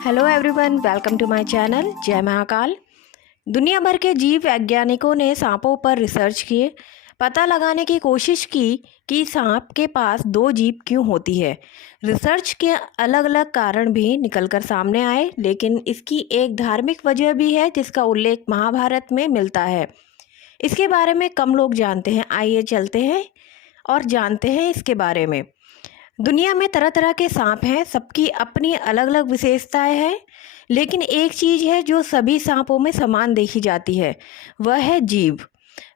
Hello everyone, welcome to my channel Jai Mahakal. दुनिया भर के जीव वैज्ञानिकों ने सांपों पर रिसर्च किए, पता लगाने की कोशिश की कि सांप के पास दो जीभ क्यों होती है। रिसर्च के अलग अलग कारण भी निकलकर सामने आए, लेकिन इसकी एक धार्मिक वजह भी है जिसका उल्लेख महाभारत में मिलता है। इसके बारे में कम लोग जानते हैं। आइए चलते हैं और जानते हैं इसके बारे में। दुनिया में तरह तरह के सांप हैं, सबकी अपनी अलग अलग विशेषताएं हैं, लेकिन एक चीज़ है जो सभी सांपों में समान देखी जाती है, वह है जीभ।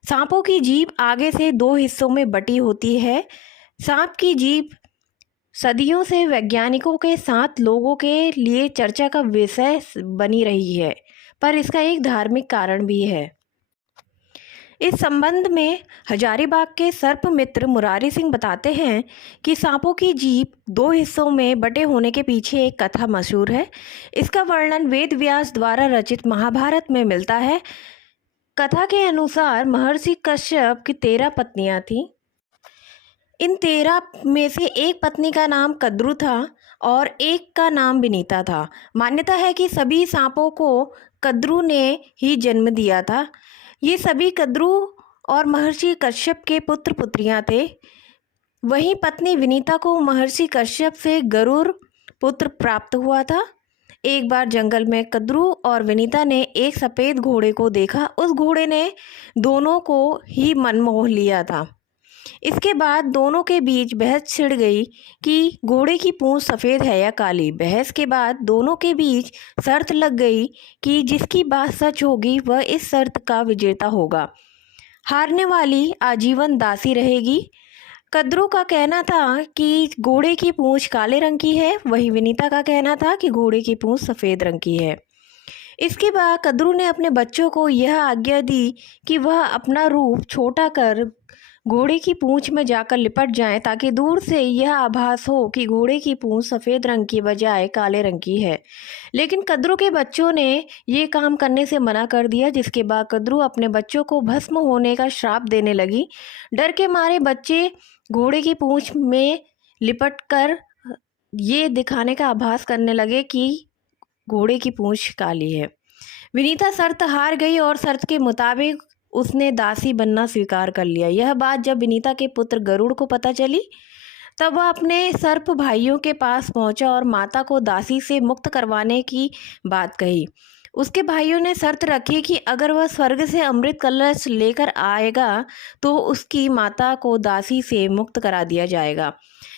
सांपों की जीभ आगे से दो हिस्सों में बटी होती है। सांप की जीभ सदियों से वैज्ञानिकों के साथ लोगों के लिए चर्चा का विषय बनी रही है, पर इसका एक धार्मिक कारण भी है। इस संबंध में हजारीबाग के सर्प मित्र मुरारी सिंह बताते हैं कि सांपों की जीभ दो हिस्सों में बटे होने के पीछे एक कथा मशहूर है। इसका वर्णन वेद व्यास द्वारा रचित महाभारत में मिलता है। कथा के अनुसार महर्षि कश्यप की 13 पत्नियां थीं। इन 13 में से एक पत्नी का नाम कद्रु था और एक का नाम विनीता था। मान्यता है कि सभी सांपों को कद्रु ने ही जन्म दिया था। ये सभी कद्रु और महर्षि कश्यप के पुत्र पुत्रियां थे। वहीं पत्नी विनीता को महर्षि कश्यप से गरुड़ पुत्र प्राप्त हुआ था। एक बार जंगल में कद्रु और विनीता ने एक सफ़ेद घोड़े को देखा। उस घोड़े ने दोनों को ही मन मोह लिया था। इसके बाद दोनों के बीच बहस छिड़ गई कि घोड़े की पूंछ सफ़ेद है या काली। बहस के बाद दोनों के बीच शर्त लग गई कि जिसकी बात सच होगी वह इस शर्त का विजेता होगा। हारने वाली आजीवन दासी रहेगी। कद्रू का कहना था कि घोड़े की पूंछ काले रंग की है, वहीं विनीता का कहना था कि घोड़े की पूंछ सफ़ेद रंग की है। इसके बाद कद्रू ने अपने बच्चों को यह आज्ञा दी कि वह अपना रूप छोटा कर घोड़े की पूंछ में जाकर लिपट जाएं, ताकि दूर से यह आभास हो कि घोड़े की पूंछ सफ़ेद रंग की बजाय काले रंग की है। लेकिन कद्रू के बच्चों ने ये काम करने से मना कर दिया, जिसके बाद कद्रू अपने बच्चों को भस्म होने का श्राप देने लगी। डर के मारे बच्चे घोड़े की पूंछ में लिपट कर ये दिखाने का आभास करने लगे कि घोड़े की पूंछ काली है। विनीता शर्त हार गई और शर्त के मुताबिक उसने दासी बनना स्वीकार कर लिया। यह बात जब विनीता के पुत्र गरुड़ को पता चली, तब वह अपने सर्प भाइयों के पास पहुंचा और माता को दासी से मुक्त करवाने की बात कही। उसके भाइयों ने शर्त रखी कि अगर वह स्वर्ग से अमृत कलश लेकर आएगा तो उसकी माता को दासी से मुक्त करा दिया जाएगा।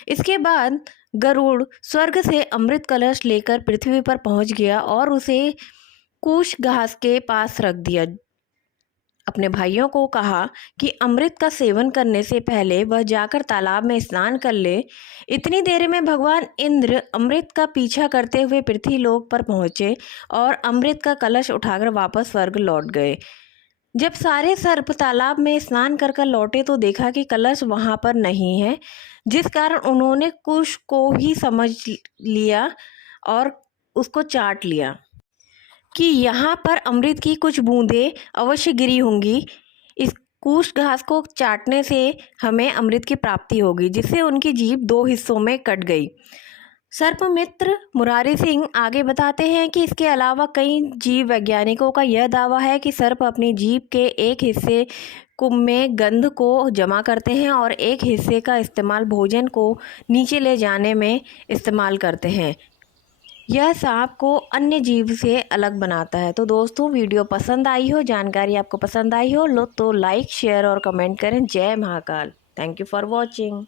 इसके बाद गरुड़ स्वर्ग से अमृत कलश लेकर पृथ्वी पर पहुंच गया और उसे कुश घास के पास रख दिया। अपने भाइयों को कहा कि अमृत का सेवन करने से पहले वह जाकर तालाब में स्नान कर ले। इतनी देर में भगवान इंद्र अमृत का पीछा करते हुए पृथ्वीलोक पर पहुंचे और अमृत का कलश उठाकर वापस स्वर्ग लौट गए। जब सारे सर्प तालाब में स्नान कर लौटे तो देखा कि कलश वहां पर नहीं है, जिस कारण उन्होंने कुश को ही समझ लिया और उसको चाट लिया कि यहाँ पर अमृत की कुछ बूंदें अवश्य गिरी होंगी। इस कुश घास को चाटने से हमें अमृत की प्राप्ति होगी, जिससे उनकी जीभ दो हिस्सों में कट गई। सर्प मित्र मुरारी सिंह आगे बताते हैं कि इसके अलावा कई जीव वैज्ञानिकों का यह दावा है कि सर्प अपनी जीभ के एक हिस्से में गंध को जमा करते हैं और एक हिस्से का इस्तेमाल भोजन को नीचे ले जाने में इस्तेमाल करते हैं। यह सांप को अन्य जीव से अलग बनाता है। तो दोस्तों, वीडियो पसंद आई हो, जानकारी आपको पसंद आई हो तो लाइक शेयर और कमेंट करें। जय Mahakal. Thank you for watching.